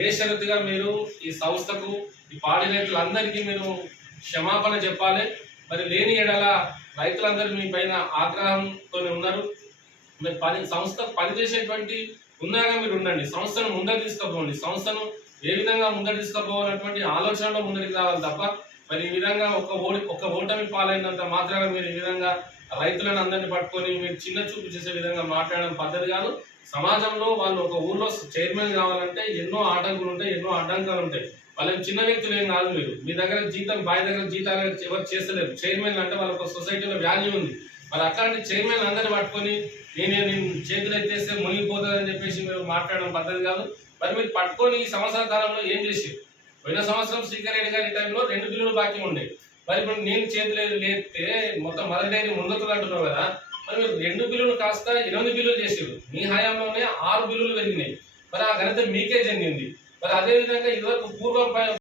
బేషరతుగా మీరు ఈ సంస్థకు ఈ పాడి రైతులందరికీ మీరు క్షమాపణ చెప్పాలి. మరి లేని ఎడల రైతులందరూ మీ పైన ఆగ్రహంతో ఉన్నారు. మీరు సంస్థ పనిచేసేటువంటి ఉన్నాగా మీరు ఉండండి. సంస్థను ముందరు తీసుకుపోండి. సంస్థను ఏ విధంగా ముందరు తీసుకుపోవాలన్నటువంటి ఆలోచనలో ముందరికి రావాలి తప్ప మరి ఈ విధంగా ఒక ఓటమి పాలైనంత మాత్రాన మీరు ఈ విధంగా రైతులను అందరినీ పట్టుకొని మీరు చిన్న చూపు చేసే విధంగా మాట్లాడడం పద్ధతి కాదు. సమాజంలో వాళ్ళు ఒక ఊర్లో చైర్మన్ కావాలంటే ఎన్నో ఆటంకులు ఉంటాయి, ఎన్నో అడ్డంకాలు ఉంటాయి. వాళ్ళకి చిన్న వ్యక్తులు ఏం కాదు. మీరు మీ దగ్గర బాయ్ దగ్గర జీతాలు ఎవరు చేస్తలేరు. చైర్మన్ అంటే వాళ్ళ సొసైటీలో వాల్యూ ఉంది. మరి అట్లాంటి చైర్మన్ అందరినీ పట్టుకొని నేను చేతులు ఎత్తేస్తే మునిగిపోతుందని చెప్పేసి మీరు మాట్లాడడం పద్ధతి కాదు. మరి మీరు పట్టుకొని ఈ సంవత్సర కాలంలో ఏం చేసి పోయిన సంవత్సరం శ్రీకర్ రెడ్డి గారి టైంలో 2 బిల్లులు బాకీ ఉండే. మరి ఇప్పుడు నేను చేతులు లేస్తే మొత్తం మొదటి ముందతులు అంటున్నావు కదా. మరి మీరు 2 బిల్లులు కాస్త 8 బిల్లులు చేసారు. మీ హయాంలోనే 6 బిల్లులు పెరిగినాయి. మరి ఆ ఘనత మీకే చెందింది. మరి అదేవిధంగా ఇదివరకు పూర్వం